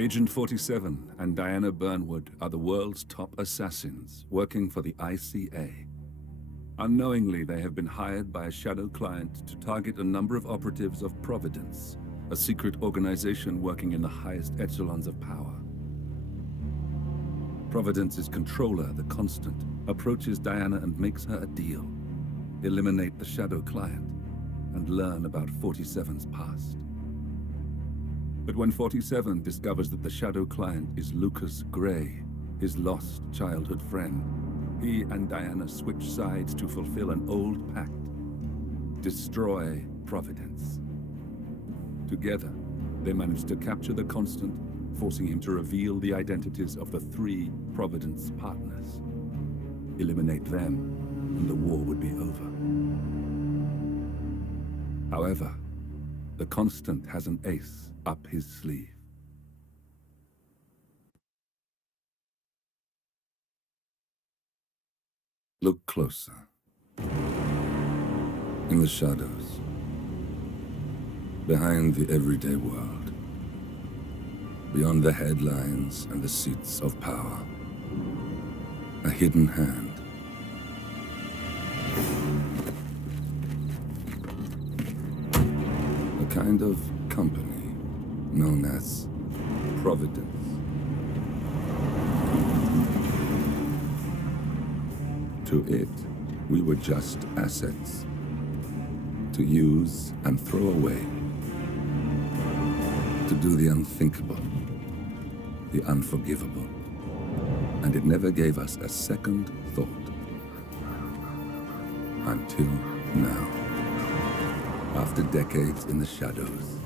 Agent 47 and Diana Burnwood are the world's top assassins working for the ICA. Unknowingly, they have been hired by a shadow client to target a number of operatives of Providence, a secret organization working in the highest echelons of power. Providence's controller, the Constant, approaches Diana and makes her a deal. Eliminate the shadow client and learn about 47's past. But when 47 discovers that the shadow client is Lucas Gray, his lost childhood friend, he and Diana switch sides to fulfill an old pact. Destroy Providence. Together, they manage to capture the Constant, forcing him to reveal the identities of the 3 Providence partners. Eliminate them, and the war would be over. However, the Constant has an ace up his sleeve. Look closer. In the shadows. Behind the everyday world. Beyond the headlines and the seats of power. A hidden hand. A kind of company known as Providence. To it, we were just assets. To use and throw away. To do the unthinkable. The unforgivable. And it never gave us a second thought. Until now. After decades in the shadows,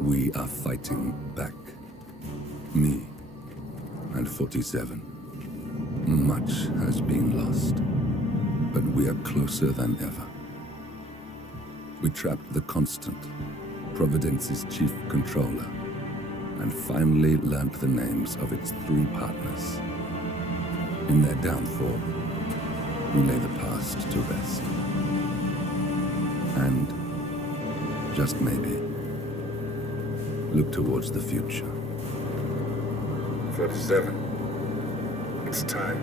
we are fighting back. Me and 47. Much has been lost, but we are closer than ever. We trapped the Constant, Providence's chief controller, and finally learnt the names of its 3 partners. In their downfall, we lay the past to rest. And, just maybe, look towards the future. 47. It's time.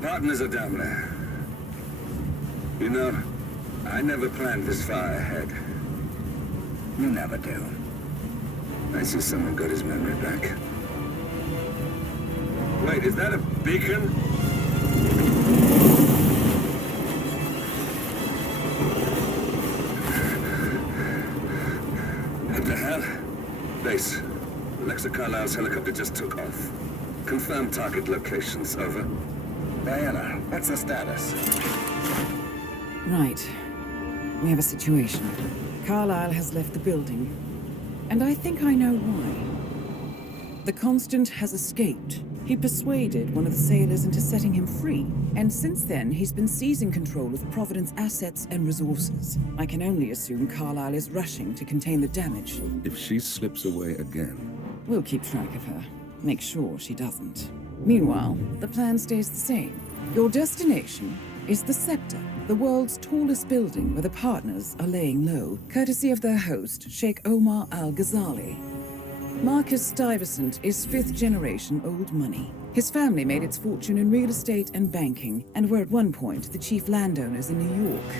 Partners are down there. You know, I never planned this far ahead. You never do. I see someone got his memory back. Wait, is that a beacon? What the hell? Base. Alexa Carlisle's helicopter just took off. Confirm target locations, over. Diana, what's the status? Right. We have a situation. Carlisle has left the building. And I think I know why. The Constant has escaped. He persuaded one of the sailors into setting him free. And since then, he's been seizing control of Providence assets and resources. I can only assume Carlisle is rushing to contain the damage. If she slips away again... We'll keep track of her. Make sure she doesn't. Meanwhile, the plan stays the same. Your destination is the Scepter, the world's tallest building where the partners are laying low, courtesy of their host, Sheikh Omar Al-Ghazali. Marcus Stuyvesant is 5th-generation old money. His family made its fortune in real estate and banking, and were at one point the chief landowners in New York.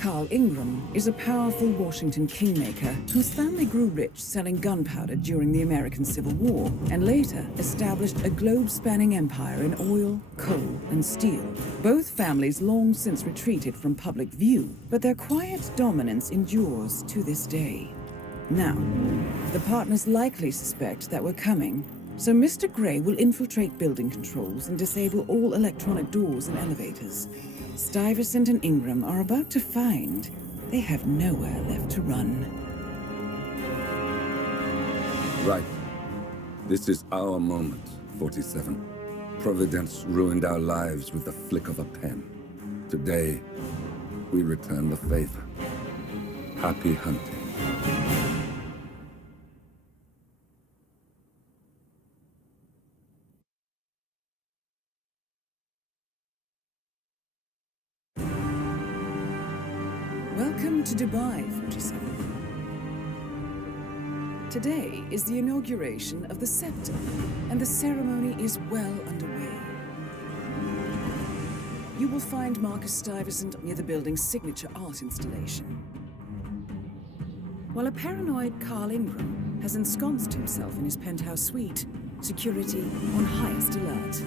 Carl Ingram is a powerful Washington kingmaker whose family grew rich selling gunpowder during the American Civil War, and later established a globe-spanning empire in oil, coal, and steel. Both families long since retreated from public view, but their quiet dominance endures to this day. Now, the partners likely suspect that we're coming, so Mr. Gray will infiltrate building controls and disable all electronic doors and elevators. Stuyvesant and Ingram are about to find they have nowhere left to run. Right. This is our moment, 47. Providence ruined our lives with the flick of a pen. Today, we return the favor. Happy hunting. Welcome to Dubai, 47. Today is the inauguration of the scepter, and the ceremony is well underway. You will find Marcus Stuyvesant near the building's signature art installation, while a paranoid Carl Ingram has ensconced himself in his penthouse suite, security on highest alert.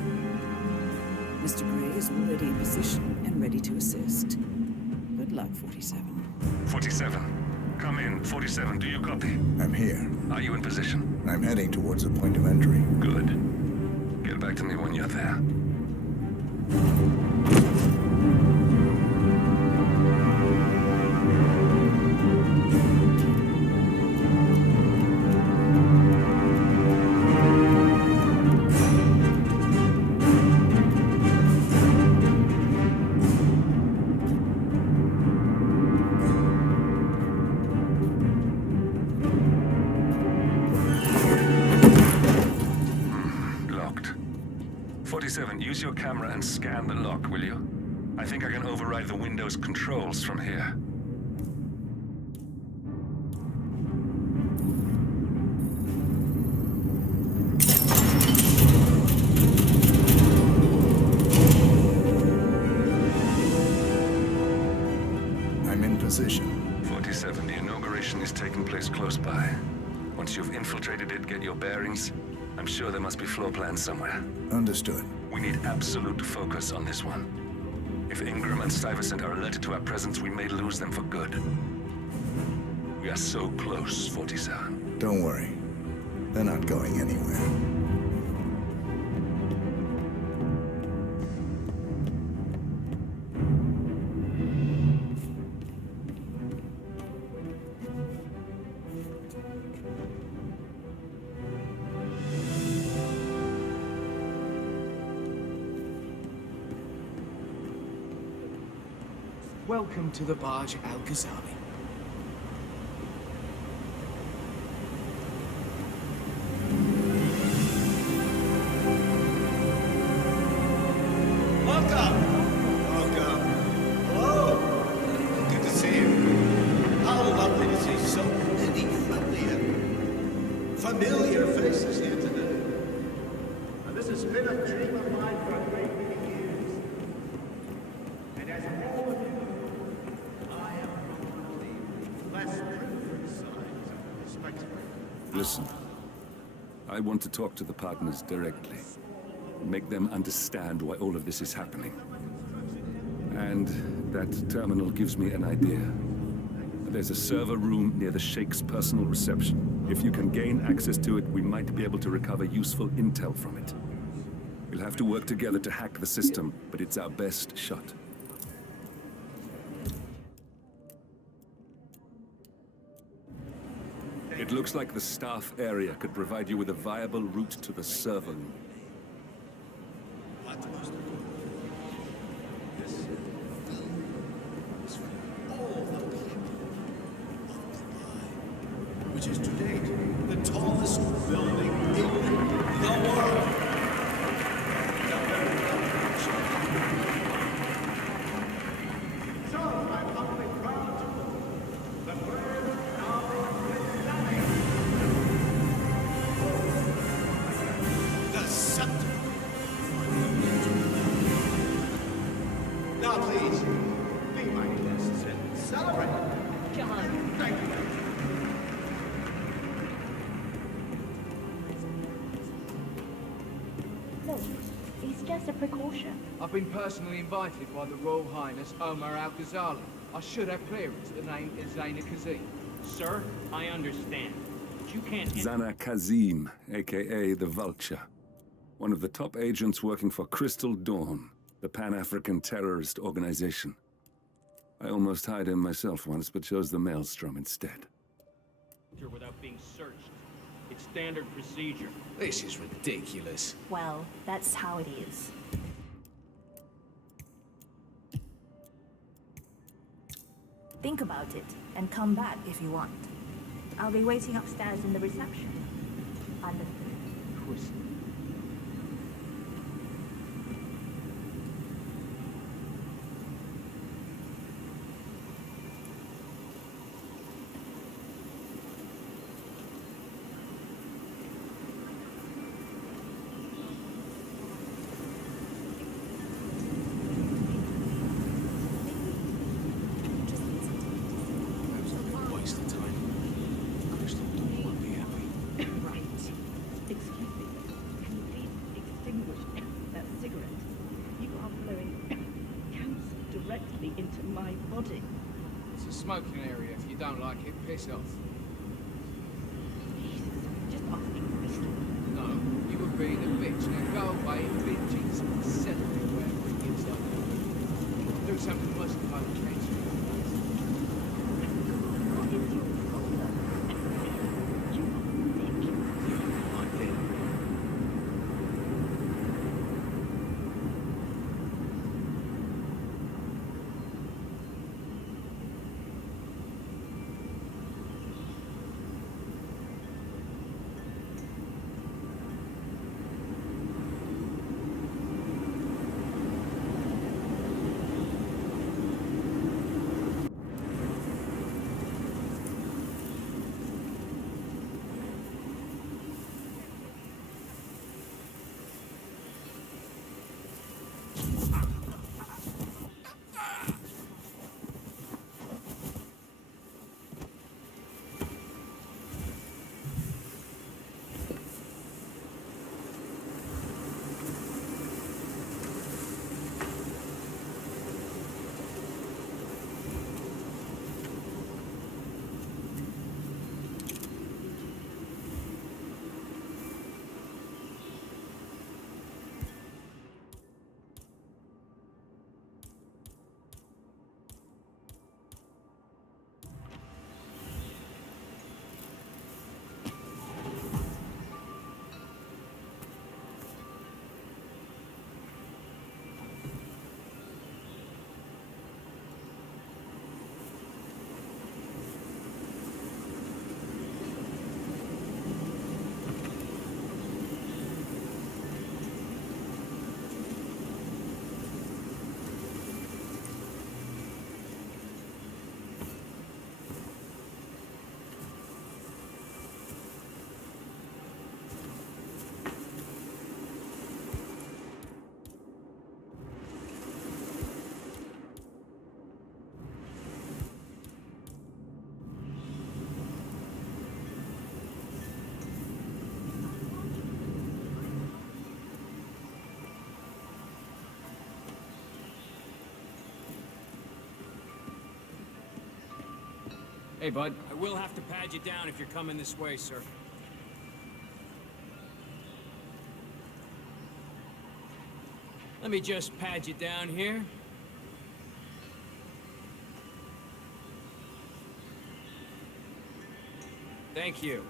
Mr. Gray is already in position and ready to assist. Good luck, 47. 47. Come in. 47, do you copy? I'm here. Are you in position? I'm heading towards the point of entry. Good. Get back to me when you're there. Locked. 47, use your camera and scan the lock, will you? I think I can override the Windows controls from here. I'm in position. 47, the inauguration is taking place close by. Once you've infiltrated it, get your bearings. I'm sure there must be floor plans somewhere. Understood. We need absolute focus on this one. If Ingram and Stuyvesant are alerted to our presence, we may lose them for good. We are so close, 47. Don't worry. They're not going anywhere. Welcome to the barge Al-Ghazali. Welcome! Welcome. Hello! Good to see you. How lovely to see so many friendly and familiar faces here today. This has been a dream of mine for a great many years. And as all of you know, I am one of the less privileged sides of the spectrum. Listen, I want to talk to the partners directly. Make them understand why all of this is happening. And that terminal gives me an idea. There's a server room near the Sheikh's personal reception. If you can gain access to it, we might be able to recover useful intel from it. We'll have to work together to hack the system, but it's our best shot. It looks like the staff area could provide you with a viable route to the server room. What the most important? This is for all the people of Dubai, which is to date the tallest building in the world. So I'm humbly proud to the first the scepter. Now, please, be my guests and celebrate. Come on. Thank you. Look, it's just a precaution. I've been personally invited by the Royal Highness Omar Al-Ghazali. I should have clearance. The name is Zaina Kazim. Sir, I understand, but you can't... Zana Kazim, aka the Vulture. One of the top agents working for Crystal Dawn, the Pan-African terrorist organization. I almost hired him myself once, but chose the Maelstrom instead. Without being searched. It's standard procedure. This is ridiculous. Well, that's how it is. Think about it, and come back if you want. I'll be waiting upstairs in the reception. Understood. Pussy. Waste of time. Crystal Dawn won't be happy. Right. Excuse me. Can you please extinguish that cigarette? You are blowing cancer directly into my body. It's a smoking area. If you don't like it, piss off. Jesus, just asking Crystal. No, you would be the bitch. Now go away and bitches and settle it wherever it gets like that. Do something worse than blow cancer. What is your problem? You are sick. I did. Hey, bud. I will have to pad you down if you're coming this way, sir. Let me just pad you down here. Thank you.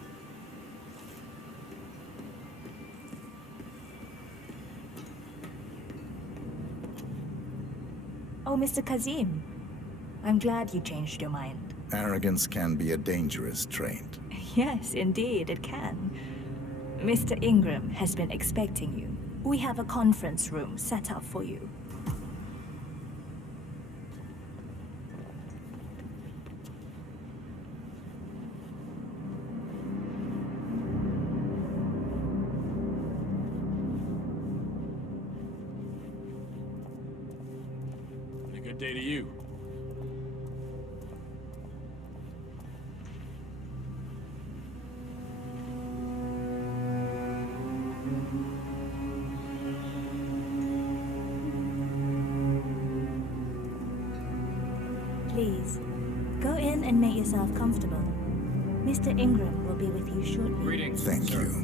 Oh, Mr. Kazim. I'm glad you changed your mind. Arrogance can be a dangerous trait. Yes, indeed, it can. Mr. Ingram has been expecting you. We have a conference room set up for you. A good day to you. Please, go in and make yourself comfortable. Mr. Ingram will be with you shortly. Greetings, Thank sir. you.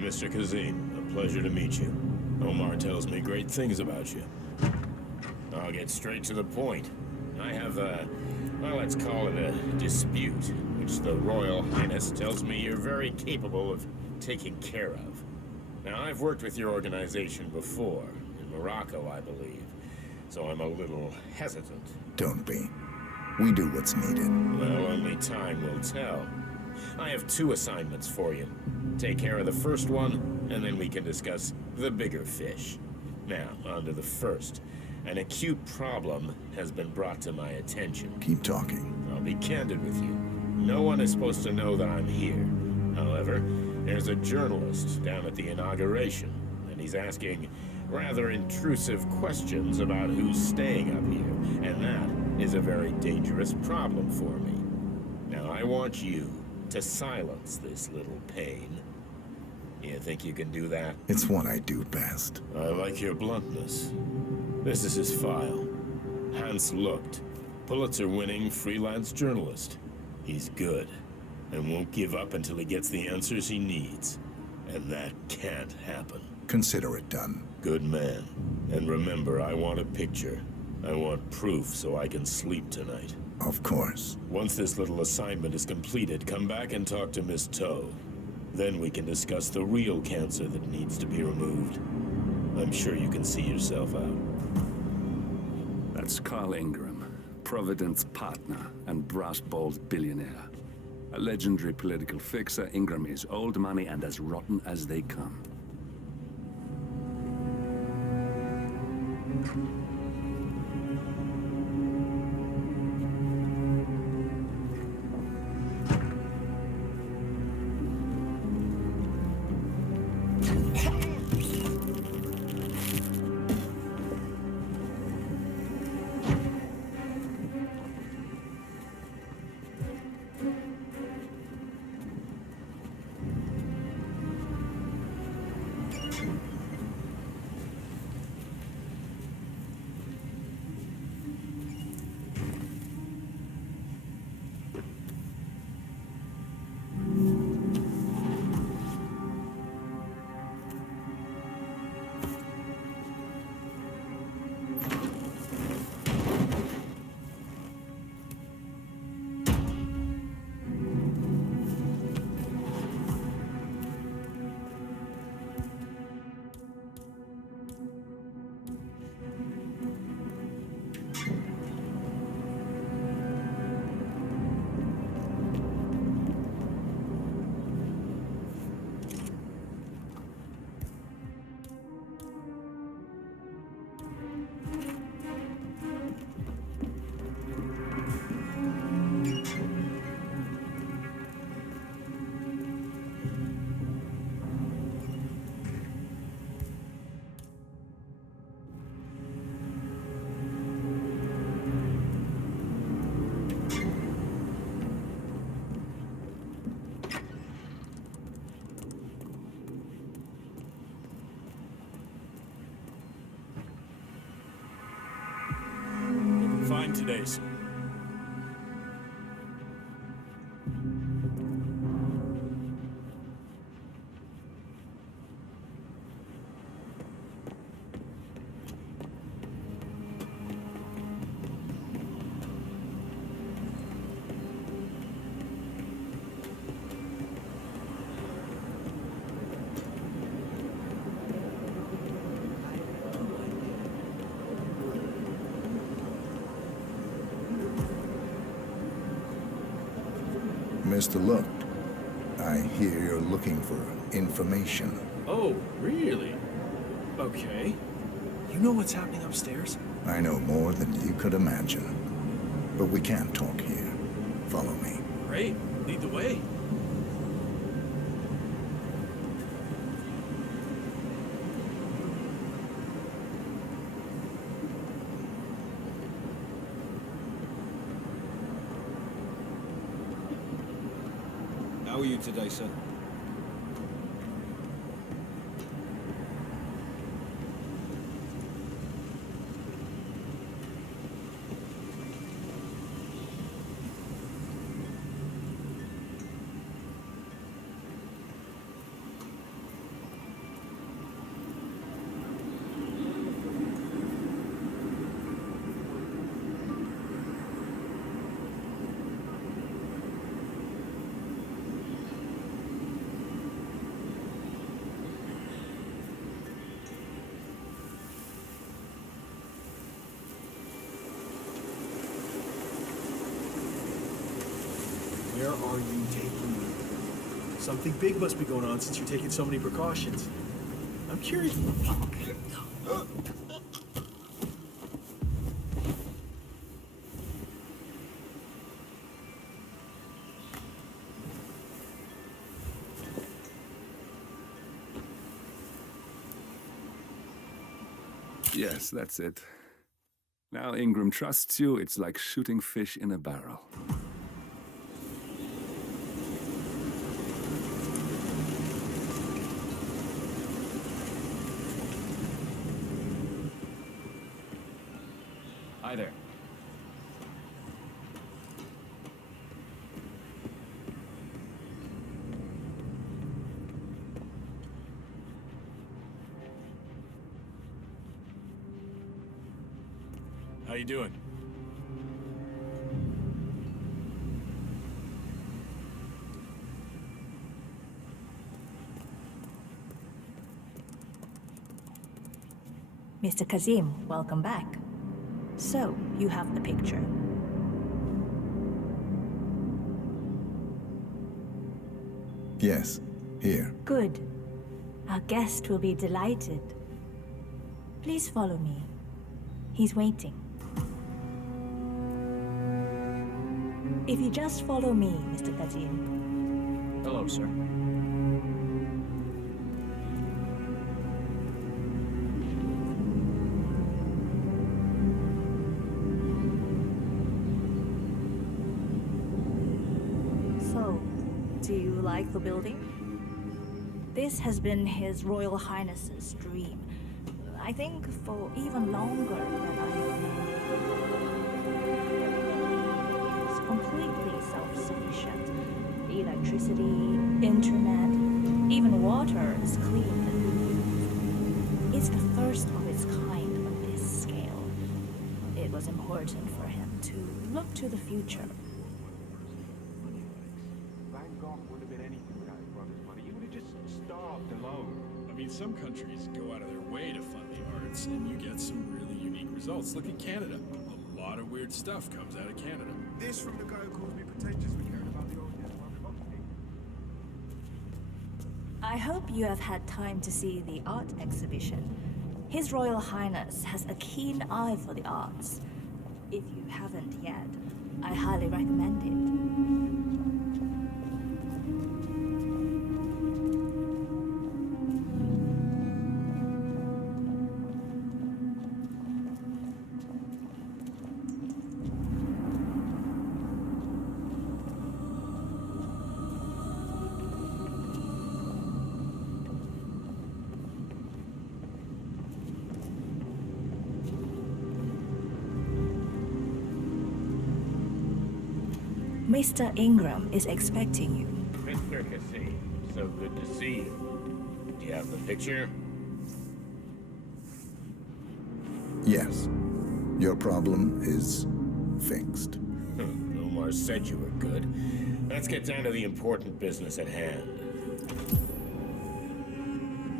Mr. Kazim, a pleasure to meet you. Omar tells me great things about you. I'll get straight to the point. I have well, let's call it a dispute, which the Royal Highness tells me you're very capable of taking care of. Now, I've worked with your organization before, in Morocco, I believe, so I'm a little hesitant. Don't be. We do what's needed. Well, only time will tell. I have 2 assignments for you. Take care of the first one, and then we can discuss the bigger fish. Now, on to the first. An acute problem has been brought to my attention. Keep talking. I'll be candid with you. No one is supposed to know that I'm here. However, there's a journalist down at the inauguration, and he's asking rather intrusive questions about who's staying up here, and that is a very dangerous problem for me. Now, I want you to silence this little pain. You think you can do that? It's what I do best. I like your bluntness. This is his file. Hans Lucht, Pulitzer-winning freelance journalist. He's good, and won't give up until he gets the answers he needs. And that can't happen. Consider it done. Good man. And remember, I want a picture. I want proof so I can sleep tonight. Of course. Once this little assignment is completed, come back and talk to Miss Toe. Then we can discuss the real cancer that needs to be removed. I'm sure you can see yourself out. That's Carl Ingram, Provident's partner and brass-balled billionaire. A legendary political fixer, Ingram is old money and as rotten as they come. Fine today, sir. Mr. Lucht, I hear you're looking for information. Oh, really? Okay. You know what's happening upstairs? I know more than you could imagine. But we can't talk here. Follow me. Great. Lead the way. How are you today, sir? Where are you taking me? Something big must be going on since you're taking so many precautions. I'm curious. Yes, that's it. Now Ingram trusts you, it's like shooting fish in a barrel. Hi there. How you doing? Mr. Kazim, welcome back. So, you have the picture. Yes, here. Good. Our guest will be delighted. Please follow me. He's waiting. If you just follow me, Mr. Kazim. Hello, sir. So, do you like the building? This has been His Royal Highness's dream. I think for even longer than I have known. It's completely self-sufficient. Electricity, internet, even water is clean and renewed. It's the first of its kind on this scale. It was important for him to look to the future. Van Gogh would have been anything without his brother's money. He would have just starved alone. I mean, some countries go out of their way to fund the arts, and you get some really unique results. Look at Canada. A lot of weird stuff comes out of Canada. This from the guy who calls me pretentious for caring about the old man. I hope you have had time to see the art exhibition. His Royal Highness has a keen eye for the arts. If you haven't yet, I highly recommend it. Mr. Ingram is expecting you. Mr. Cassie, so good to see you. Do you have the picture? Yes. Your problem is fixed. Omar said you were good. Let's get down to the important business at hand.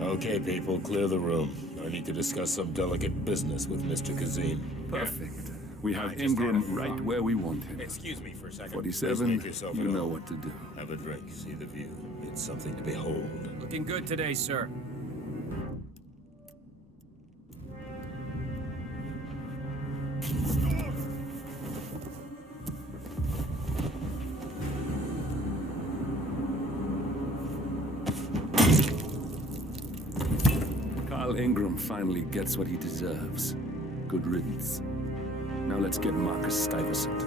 Okay, people, clear the room. I need to discuss some delicate business with Mr. Kazim. Perfect. We have Ingram right where we want him. Excuse me for a second. 47, you know what to do. Have a drink, see the view. It's something to behold. Looking good today, sir. Carl Ingram finally gets what he deserves. Good riddance. Now let's get Marcus Stuyvesant.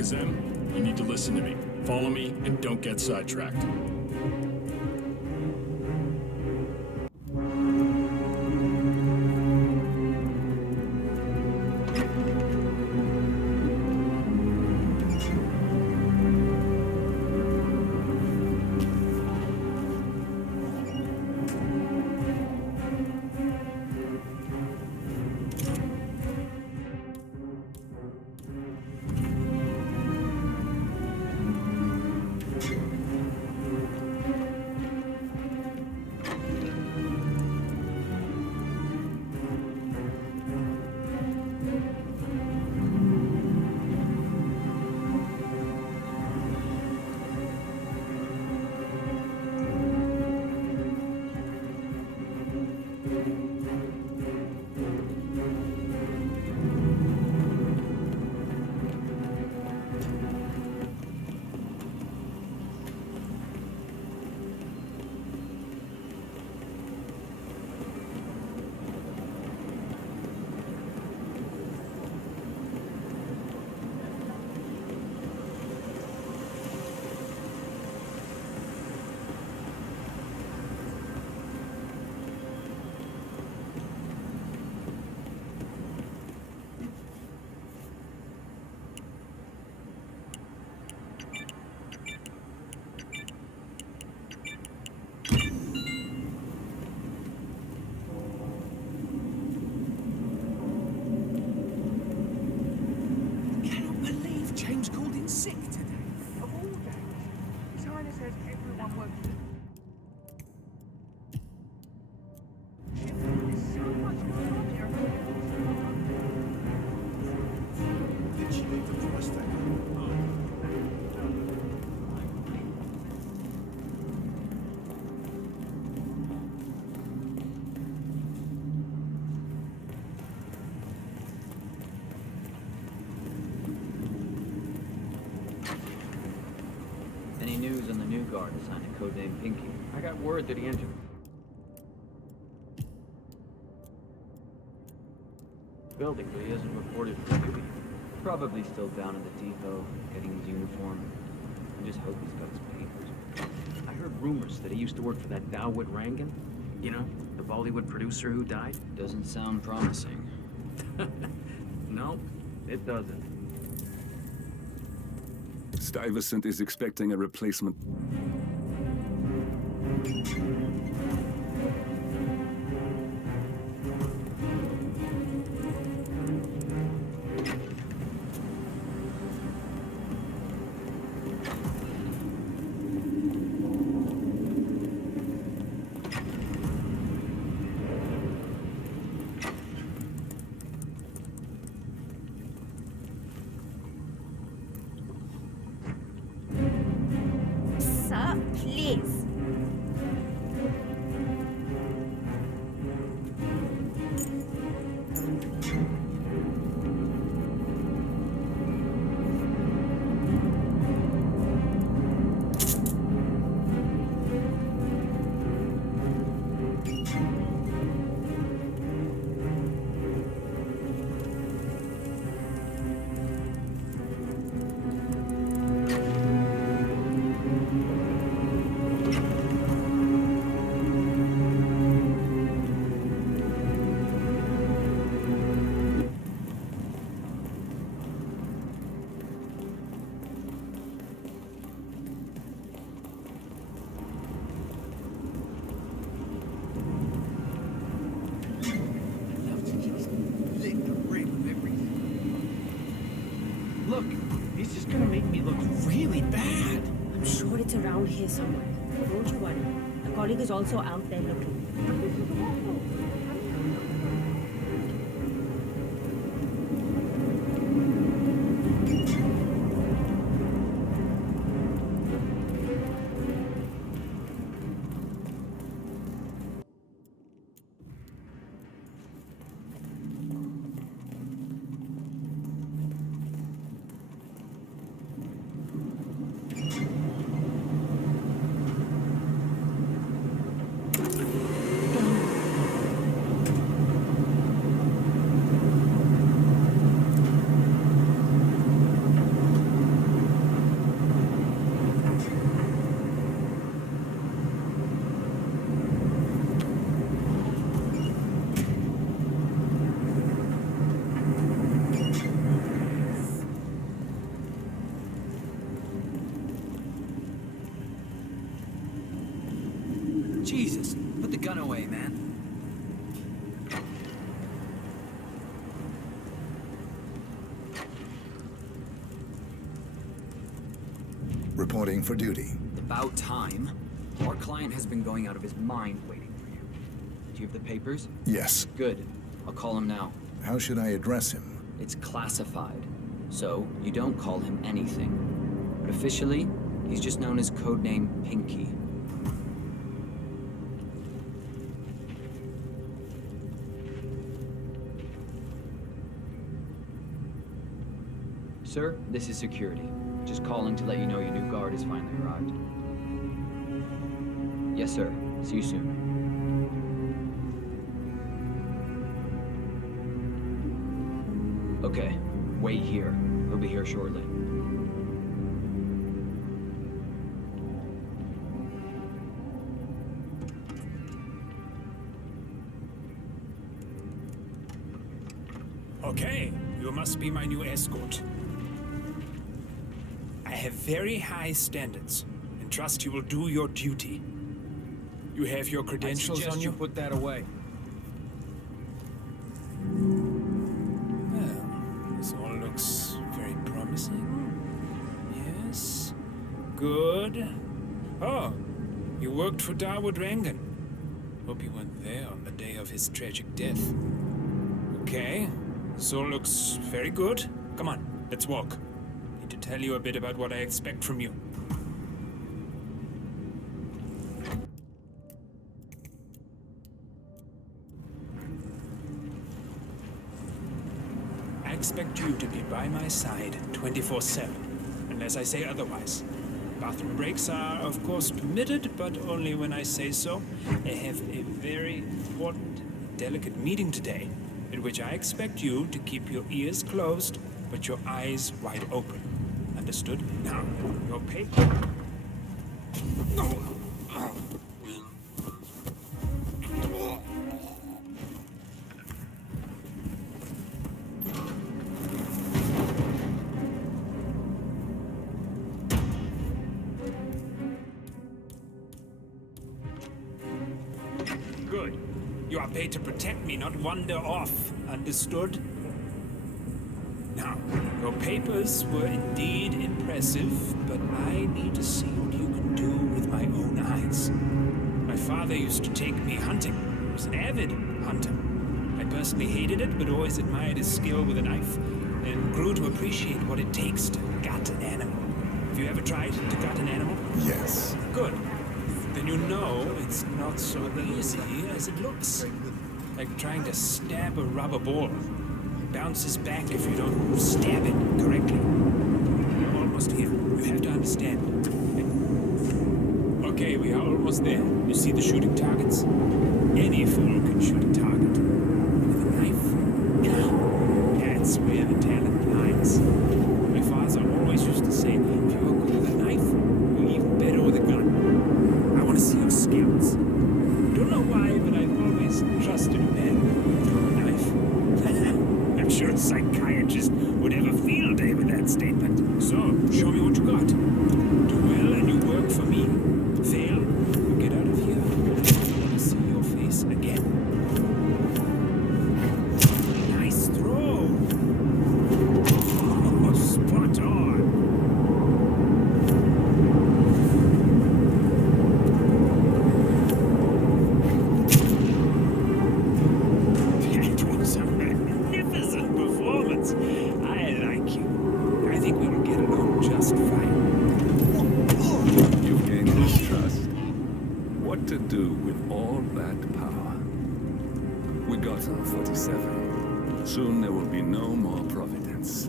Kazem, you need to listen to me. Follow me and don't get sidetracked. Any news on the new guard assigned to codename Pinky? I got word that he entered. Building, but he hasn't reported for duty. Probably still down in the depot, getting his uniform. I just hope he's got his papers. I heard rumors that he used to work for that Dawood Rangan. You know, the Bollywood producer who died? Doesn't sound promising. No, it doesn't. Stuyvesant is expecting a replacement. Please. Look, he's just gonna make me look really bad. I'm sure it's around here somewhere. Don't you worry. A colleague is also out there looking. But this is awful. away, man. Reporting for duty. About time. Our client has been going out of his mind waiting for you. Do you have the papers? Yes. Good. I'll call him now. How should I address him? It's classified, so you don't call him anything. But officially, he's just known as codename Pinky. Sir, this is security. Just calling to let you know your new guard has finally arrived. Yes, sir. See you soon. Okay, wait here. He'll be here shortly. Okay, you must be my new escort. I have very high standards, and trust you will do your duty. You have your credentials on you? Put that away. Well, this all looks very promising. Yes. Good. Oh, you worked for Darwood Rangan. Hope you weren't there on the day of his tragic death. Okay, this all looks very good. Come on, let's walk. Need to tell you a bit about what I expect from you. I expect you to be by my side 24/7, unless I say otherwise. Bathroom breaks are, of course, permitted, but only when I say so. I have a very important, delicate meeting today, in which I expect you to keep your ears closed, but your eyes wide open. Understood? Now, your paper. Good. You are paid to protect me, not wander off. Understood? Now, your papers were indeed impressive, but I need to see what you can do with my own eyes. My father used to take me hunting. He was an avid hunter. I personally hated it, but always admired his skill with a knife, and grew to appreciate what it takes to gut an animal. Have you ever tried to gut an animal? Yes. Good. Then you know it's not so easy as it looks. Like trying to stab a rubber ball. It bounces back if you don't stab it correctly. We're almost here. You have to understand. Okay, we are almost there. You see the shooting targets? Any fool can shoot a target. With a knife? That's where the talent lies. My father always used to say, if you're good with a knife, you're even better with a gun. I want to see your skills. Don't know why, but I've always trusted a man with a knife. I'm sure a psychiatrist would have a field day with that statement. So, show me what you got. Do well and you work for me. Fail, you get out of here. I want to see your face again. Nice throw. Oh, spot on. That was a magnificent performance. I like you. I think we will get along just fine. You've gained his trust. What to do with all that power? We got on 47. Soon there will be no more Providence.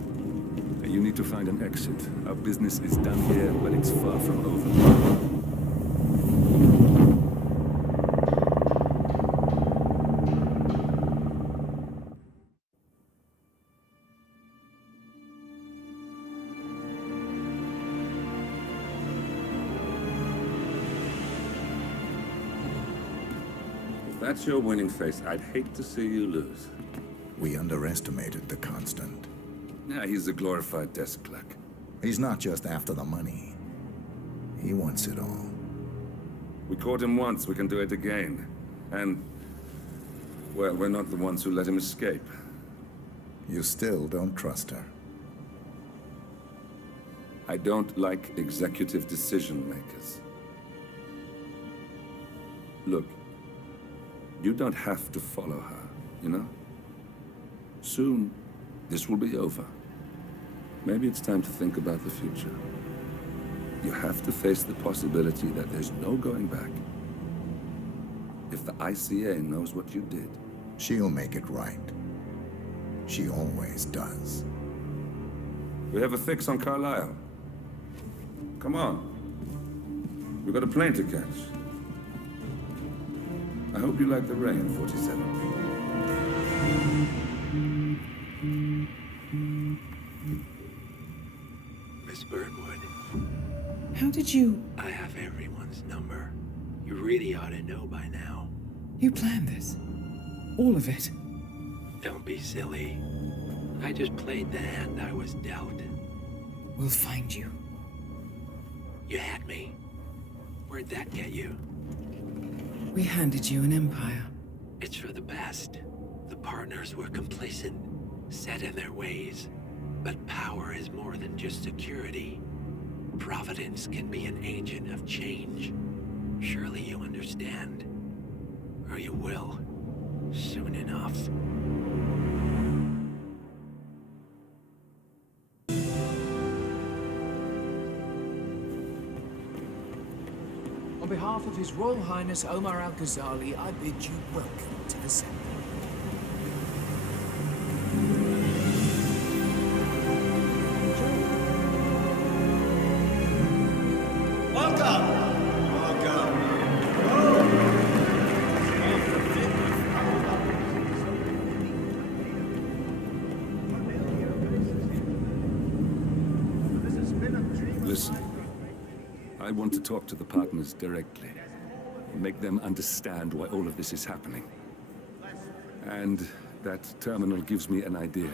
You need to find an exit. Our business is done here, but it's far from over. If that's your winning face, I'd hate to see you lose. We underestimated the Constant. Yeah, he's a glorified desk clerk. He's not just after the money. He wants it all. We caught him once, we can do it again. And, well, we're not the ones who let him escape. You still don't trust her? I don't like executive decision makers. Look, you don't have to follow her, you know? Soon, this will be over. Maybe it's time to think about the future. You have to face the possibility that there's no going back. If the ICA knows what you did, she'll make it right. She always does. We have a fix on Carlisle. Come on. We've got a plane to catch. I hope you like the rain, 47. Miss Birdwood. How did you... I have everyone's number. You really ought to know by now. You planned this? All of it? Don't be silly. I just played the hand I was dealt. We'll find you. You had me. Where'd that get you? We handed you an empire. It's for the best. The partners were complacent, set in their ways. But power is more than just security. Providence can be an agent of change. Surely you understand. Or you will. Soon enough. On behalf of His Royal Highness Omar Al-Ghazali, I bid you welcome to the Senate. Listen, I want to talk to the partners directly. Make them understand why all of this is happening. And that terminal gives me an idea.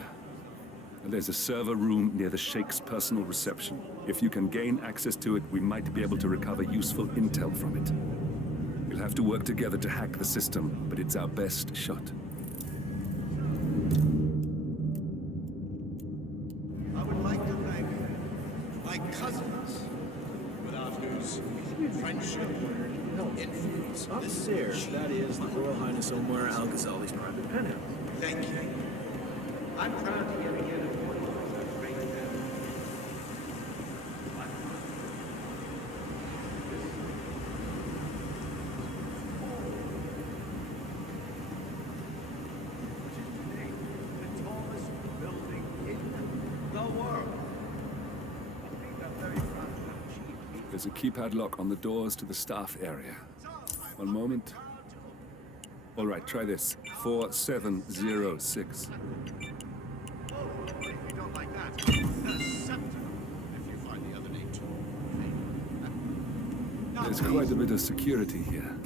There's a server room near the Sheikh's personal reception. If you can gain access to it, we might be able to recover useful intel from it. We'll have to work together to hack the system, but it's our best shot. I would like to thank my cousins, without whose friendship, influence, This there, that is the Royal Highness Omar Al-Ghazali's private penthouse. Thank you. I'm proud to get again at one of such great men. The tallest building in the world. There's a keypad lock on the doors to the staff area. One moment. All right, try this. 4706. If you don't like that, the scepter. If you find the other name too. There's quite a bit of security here.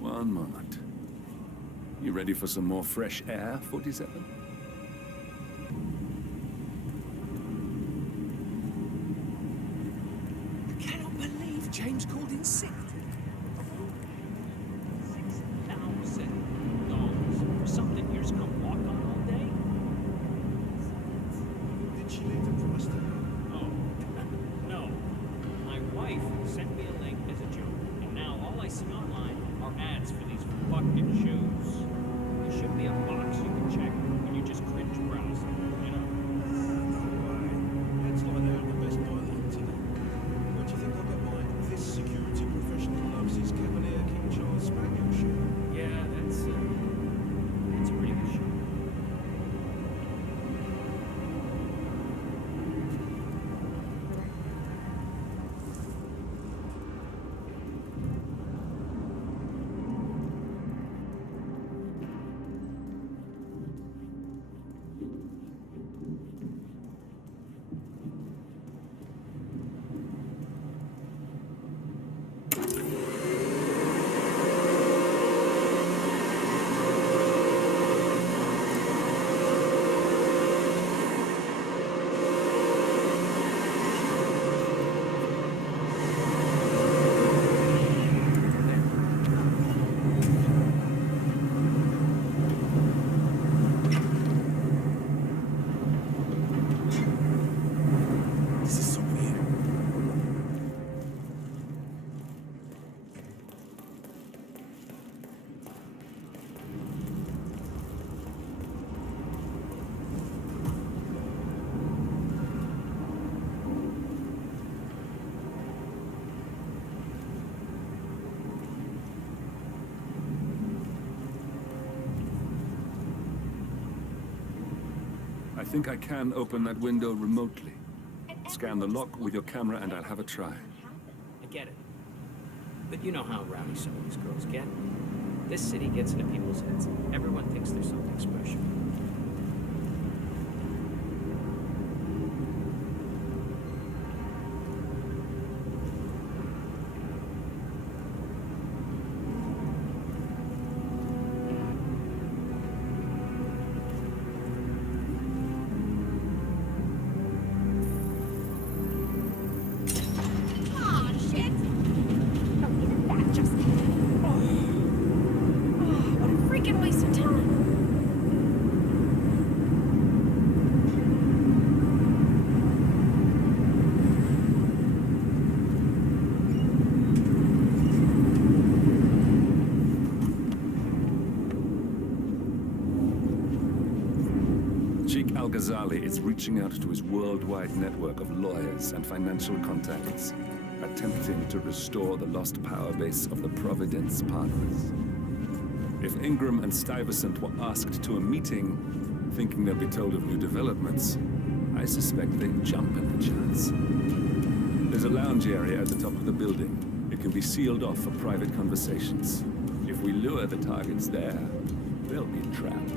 One moment. You ready for some more fresh air, 47? I cannot believe James called in sick. $6,000 for something you're just gonna walk on all day? Did she leave the price to you? Oh, no. My wife sent me a link as a joke, and now all I see online are ads for these fucking shoes. There should be a box you can check when you just cringe browse, you know? It's like they're the best buy on the internet. Where do you think I got my This Security Professional loves his Cavalier King Charles Spaniel shoe? Yeah, that's a pretty good shoe. I think I can open that window remotely. Scan the lock with your camera and I'll have a try. I get it. But you know how rowdy some of these girls get. This city gets into people's heads. Everyone thinks there's something special. Al-Ghazali is reaching out to his worldwide network of lawyers and financial contacts, attempting to restore the lost power base of the Providence Partners. If Ingram and Stuyvesant were asked to a meeting, thinking they'll be told of new developments, I suspect they'd jump at the chance. There's a lounge area at the top of the building. It can be sealed off for private conversations. If we lure the targets there, they'll be trapped.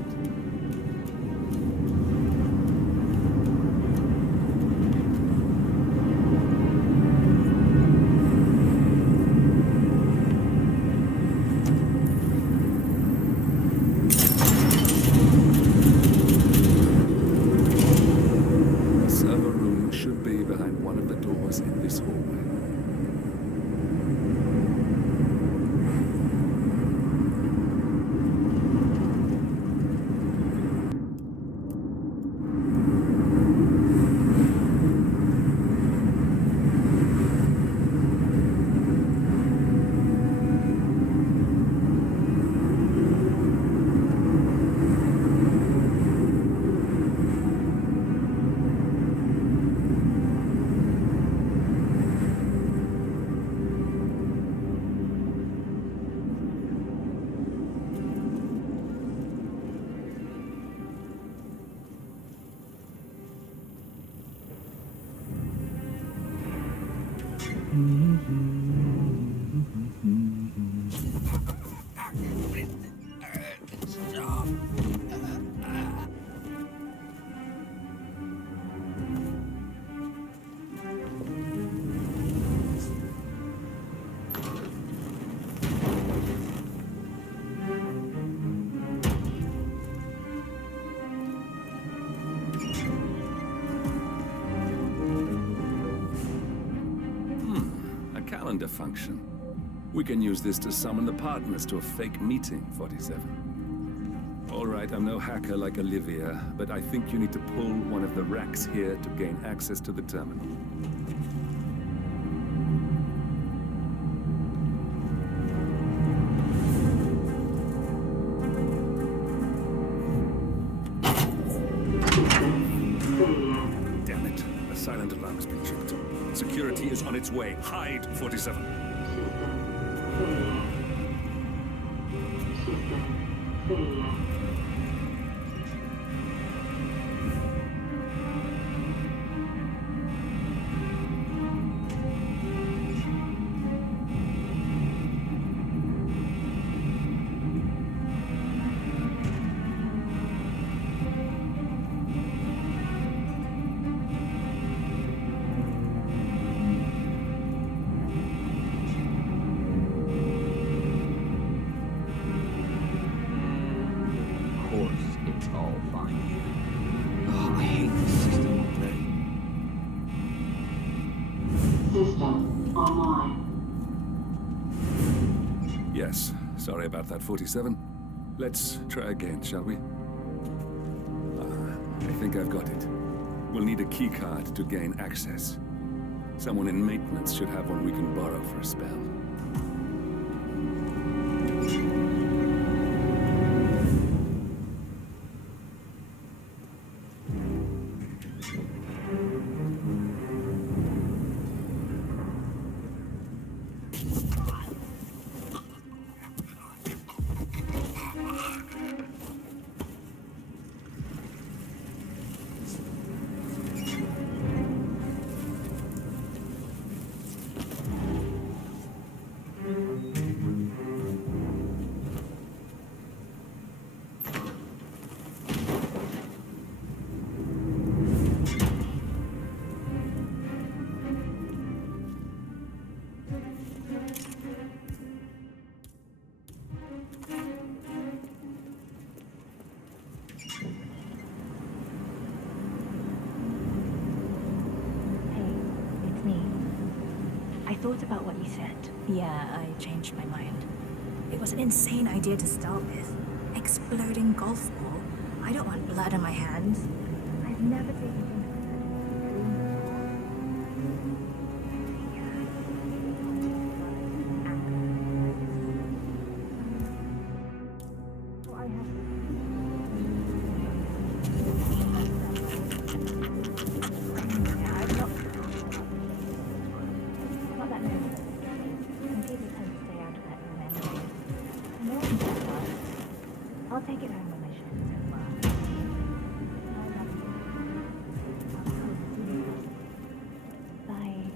Function. We can use this to summon the partners to a fake meeting, 47. All right, I'm no hacker like Olivia, but I think you need to pull one of the racks here to gain access to the terminal. Damn it. A silent alarm has been tripped. Security is on its way. Hide, 47. Yes, sorry about that, 47. Let's try again, shall we? I think I've got it. We'll need a keycard to gain access. Someone in maintenance should have one we can borrow for a spell. thought about what you said. Yeah, I changed my mind. It was an insane idea to start with. Exploding golf ball. I don't want blood on my hands. I've never taken things Not that many. And people tend to stay out of that room anyway. No one does that. I'll take it home with my shit as well. I love you. I'll see you. Bye.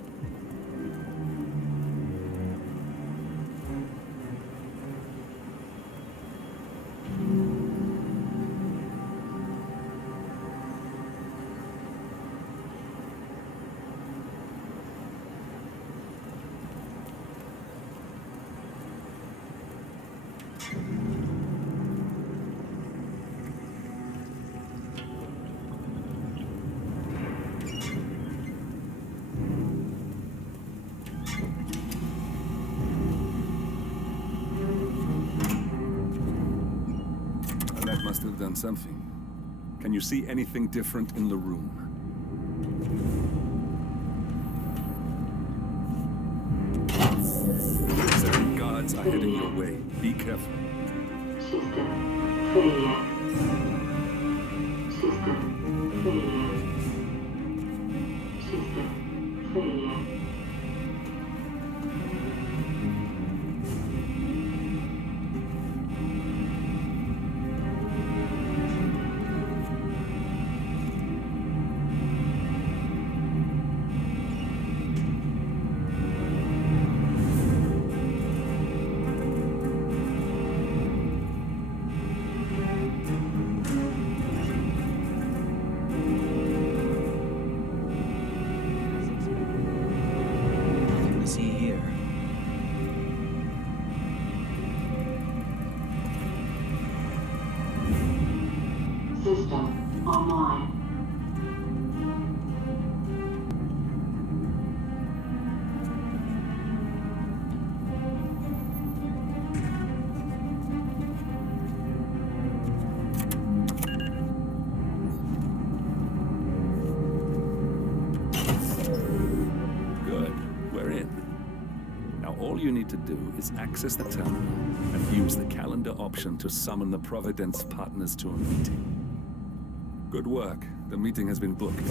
That must have done something. Can you see anything different in the room? Seven guards are heading your way. Be careful. System failure. System failure. System failure. System online. Good. We're in. Now all you need to do is access the terminal and use the calendar option to summon the Providence partners to a meeting. Good work. The meeting has been booked.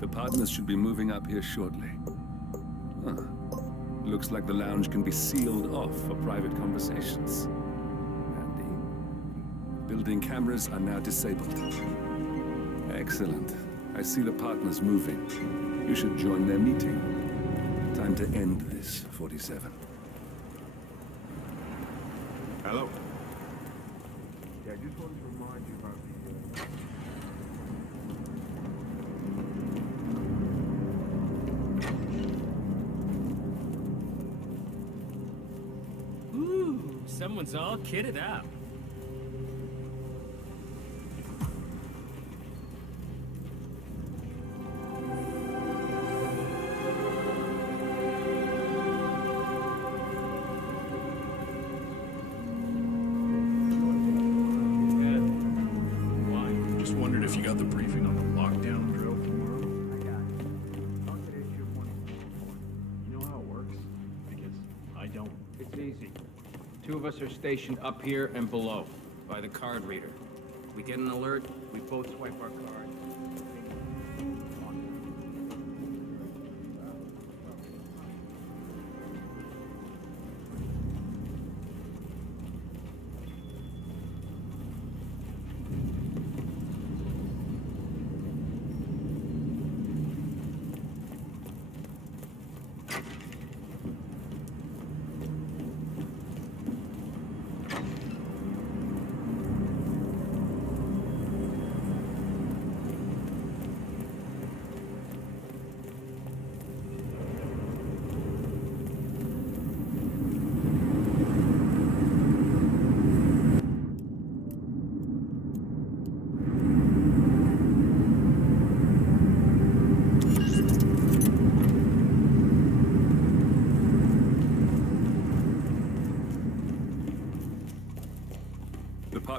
The partners should be moving up here shortly. Huh. Looks like the lounge can be sealed off for private conversations. Handy. Building cameras are now disabled. Excellent. I see the partners moving. You should join their meeting. Time to end this, 47. Hello. Yeah, I just wanted to remind you about Ooh, someone's all kitted up. Just wondered if you got the briefing on the lockdown drill tomorrow. I got it. I'll get issue of 144. You know how it works? Because I don't. It's easy. Two of us are stationed up here and below, by the card reader. We get an alert, we both swipe our cards.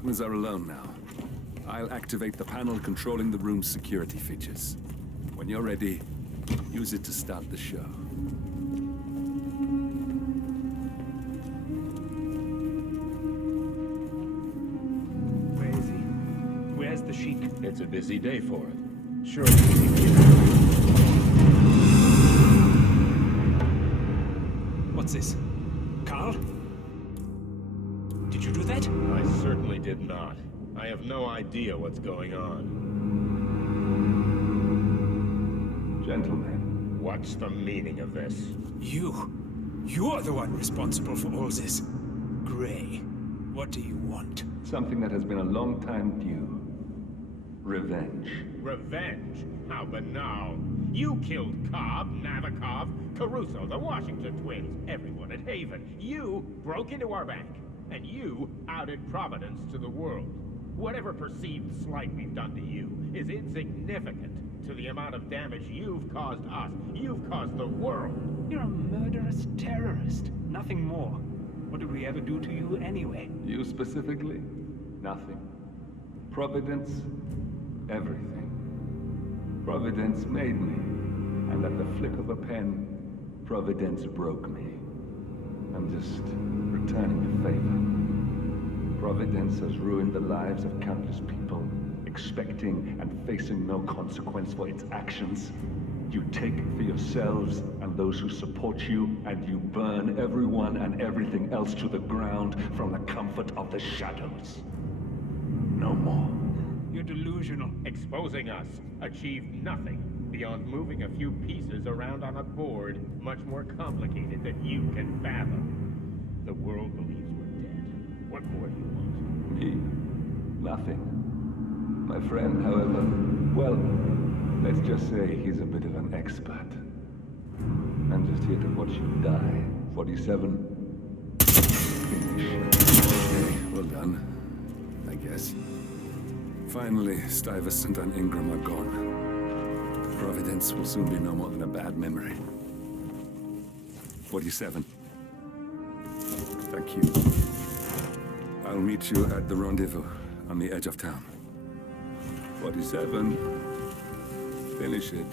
partners are alone now. I'll activate the panel controlling the room's security features. When you're ready, use it to start the show. Where is he? Where's the Sheik? It's a busy day for him. Sure. What's this? Carl? Did you do that? I certainly did not. I have no idea what's going on. Gentlemen. What's the meaning of this? You're the one responsible for all this. Gray, what do you want? Something that has been a long time due. Revenge. Revenge? How banal. You killed Cobb, Navikov, Caruso, the Washington twins, everyone at Haven. You broke into our bank, and you outed Providence to the world. Whatever perceived slight we've done to you is insignificant to the amount of damage you've caused us. You've caused the world. You're a murderous terrorist. Nothing more. What did we ever do to you anyway? You specifically? Nothing. Providence? Everything. Providence made me, and at the flick of a pen, Providence broke me. I'm just returning the favor. Providence has ruined the lives of countless people, expecting and facing no consequence for its actions. You take it for yourselves and those who support you, and you burn everyone and everything else to the ground from the comfort of the shadows. No more. You're delusional. Exposing us achieved nothing beyond moving a few pieces around on a board much more complicated than you can fathom. The world believes we're dead. What more do you want? Me? Nothing. My friend, however, well, let's just say he's a bit of an expert. I'm just here to watch you die. 47. Okay, well done. I guess. Finally, Stuyvesant and Ingram are gone. Providence will soon be no more than a bad memory. 47. Thank you. I'll meet you at the rendezvous on the edge of town. 47. Finish it.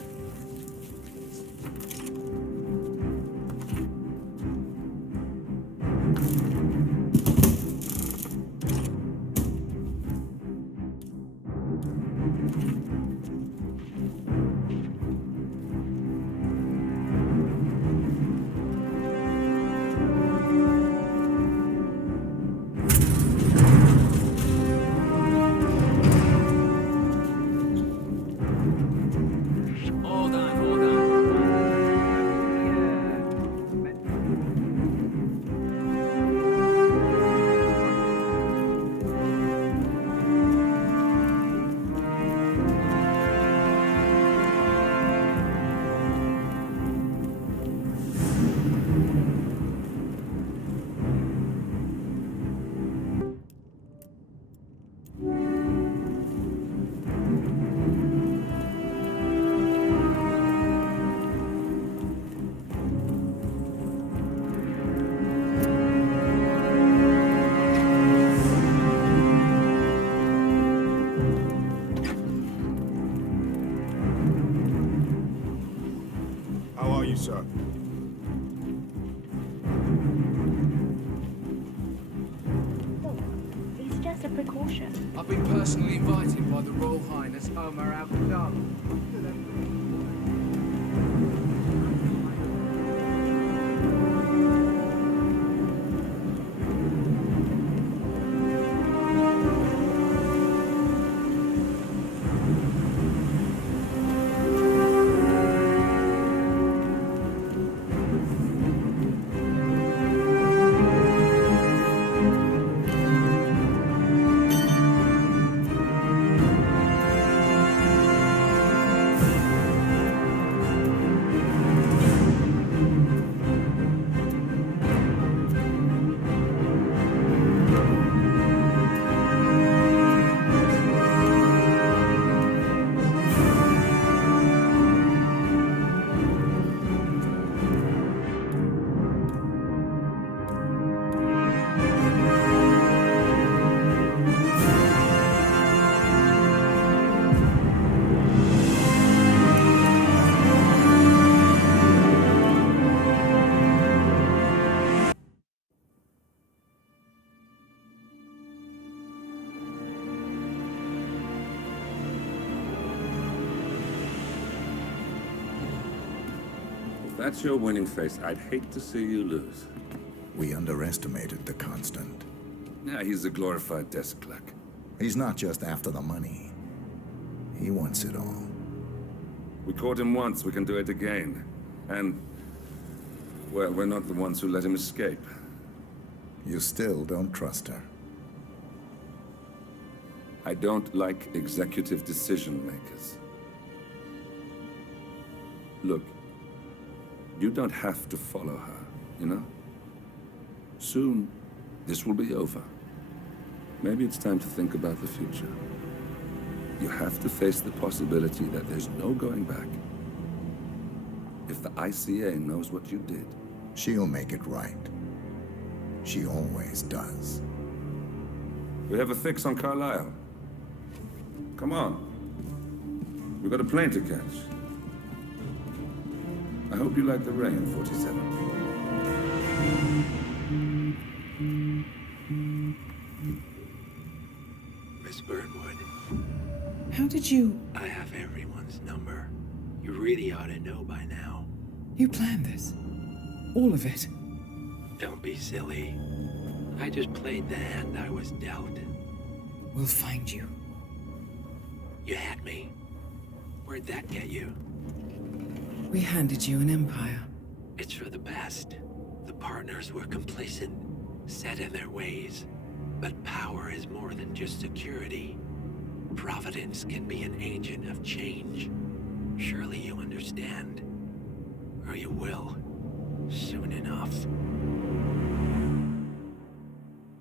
Sir. It's just a precaution. I've been personally invited by the Royal Highness Omar Al-Qaddafi. that's your winning face, I'd hate to see you lose. We underestimated the Constant. Yeah, he's a glorified desk clerk. He's not just after the money. He wants it all. We caught him once, we can do it again. And, well, we're not the ones who let him escape. You still don't trust her. I don't like executive decision makers. Look, you don't have to follow her, you know? Soon, this will be over. Maybe it's time to think about the future. You have to face the possibility that there's no going back. If the ICA knows what you did, she'll make it right. She always does. We have a fix on Carlisle. Come on. We've got a plane to catch. I hope you like the rain, 47. Miss Burnwood. How did you... I have everyone's number. You really ought to know by now. You planned this? All of it? Don't be silly. I just played the hand I was dealt. We'll find you. You had me. Where'd that get you? We handed you an empire. It's for the best. The partners were complacent, set in their ways. But power is more than just security. Providence can be an agent of change. Surely you understand. Or you will. Soon enough.